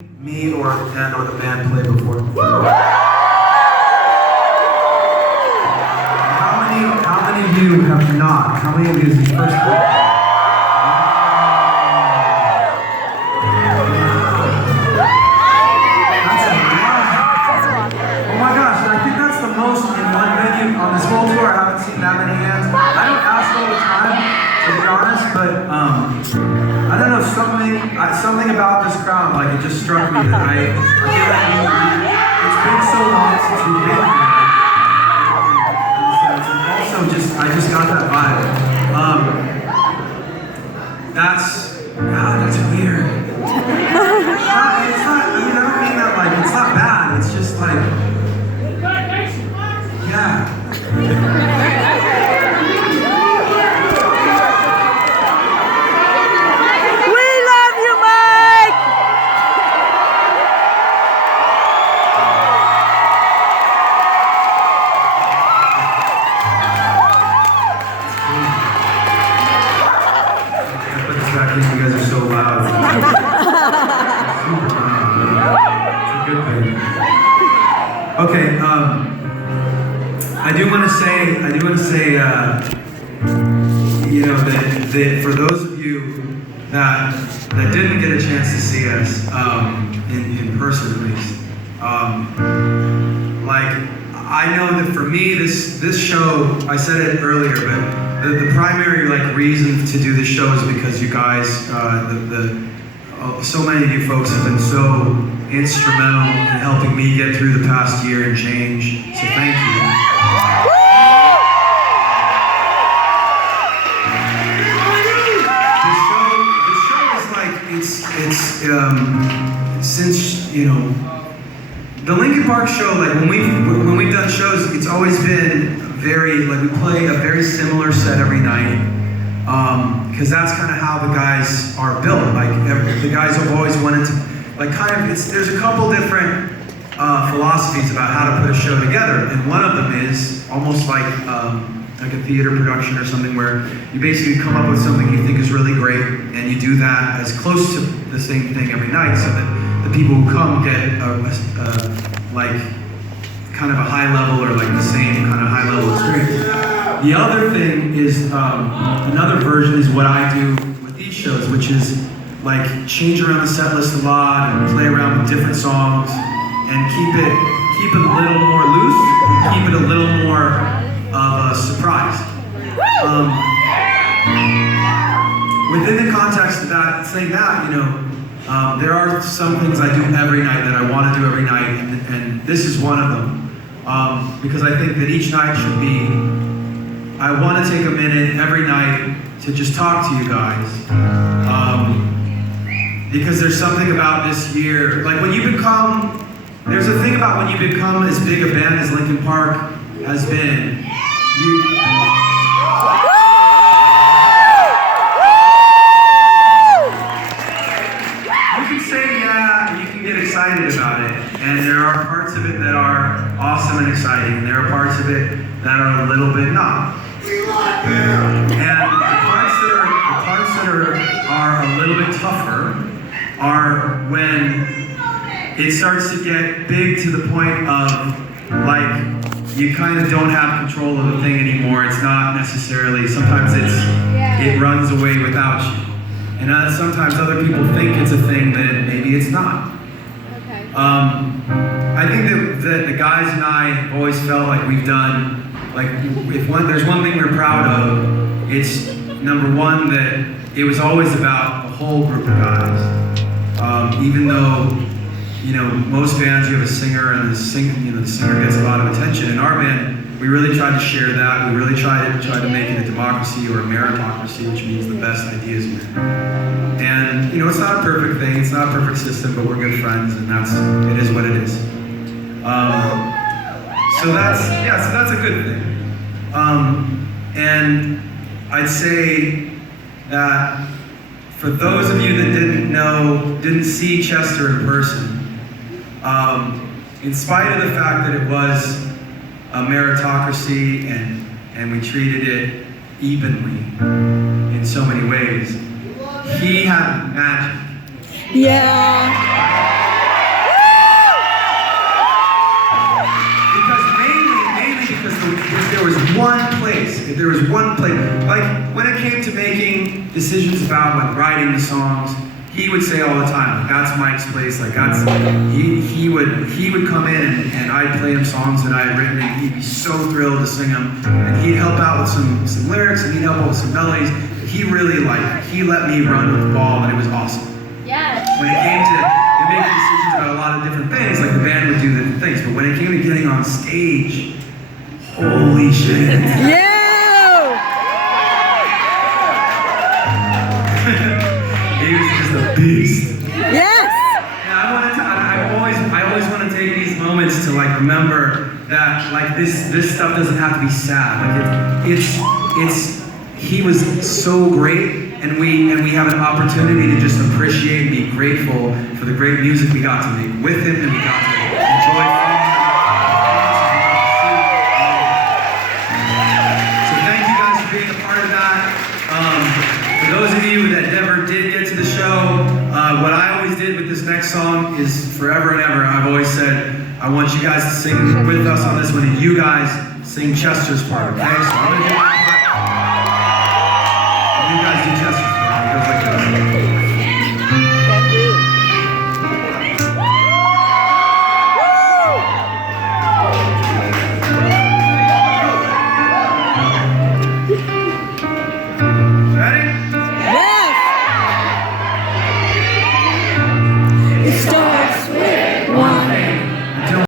me or the band play before? How many of you have not? How many of you is the first time? Oh my gosh, I think that's the most in one venue on this whole tour. I haven't seen that many hands. I don't ask all the time, to be honest, but I don't know, something about this crowd, like it just struck me that I feel like it's been so long since we've been here. I just got that vibe. That's weird. It's not, I mean, I don't mean that like, it's not bad, it's just like, yeah. You guys are so loud. Super loud. It's a good thing. Okay, I do want to say, you know, that for those of you that didn't get a chance to see us in person, at least, like I know that for me, this show, I said it earlier, but the primary reason to do this show is because you guys, so many of you folks have been so instrumental in helping me get through the past year and change. So thank you. The show is since, you know, the Linkin Park show, like when we've done shows, it's always been very, like we play a very similar set every night, because that's kind of how the guys are built. Like the guys have always wanted to, like there's a couple different philosophies about how to put a show together, and one of them is almost like a theater production or something where you basically come up with something you think is really great, and you do that as close to the same thing every night, so that the people who come get like kind of a high level or like the same kind of high level experience. The other thing is, another version is what I do with these shows, which is like change around the set list a lot and play around with different songs and keep it a little more loose, and keep it a little more of a surprise. Within the context of that, saying that, you know, there are some things I do every night that I want to do every night, and this is one of them. Because I think that each night should be, I want to take a minute every night to just talk to you guys. Because there's something about this year, like when you become, there's a thing about when you become as big a band as Linkin Park has been, you can say yeah, you can get excited about it, and there are parts of it that are awesome and exciting, and there are parts of it that are a little bit not. And the parts that are a little bit tougher are when it starts to get big to the point of like you kind of don't have control of the thing anymore. It's not necessarily, sometimes it runs away without you. And sometimes other people think it's a thing that maybe it's not. Okay. I think that the guys and I have always felt like we've done, like there's one thing we're proud of, it's number one that it was always about the whole group of guys. Even though, you know, most bands you have a singer and the singer gets a lot of attention. In our band, we really tried to share that. We really tried to make it a democracy or a meritocracy, which means the best ideas win. And you know, it's not a perfect thing, it's not a perfect system, but we're good friends, and it is what it is. So that's a good thing. And I'd say that for those of you that didn't see Chester in person, in spite of the fact that it was a meritocracy and we treated it evenly in so many ways, he had magic. Yeah. it came to making decisions about like writing the songs, he would say all the time, like, that's Mike's place, like that's, he would come in and I'd play him songs that I had written and he'd be so thrilled to sing them. And he'd help out with some lyrics and he'd help out with some melodies. He really he let me run with the ball and it was awesome. Yes. When it came to making decisions about a lot of different things, like the band would do different things, but when it came to getting on stage, holy shit. Yeah! He was just a beast. Yes! And I always want to take these moments to like remember that like this stuff doesn't have to be sad. Like he was so great, and we have an opportunity to just appreciate and be grateful for the great music we got to make with him and we got to enjoy from him. So thank you guys for being a part of that. For those of you that never did get to the show, what I always did with this next song is forever and ever. I've always said, I want you guys to sing with us on this one, and you guys sing Chester's part, okay? So I'm gonna do my part.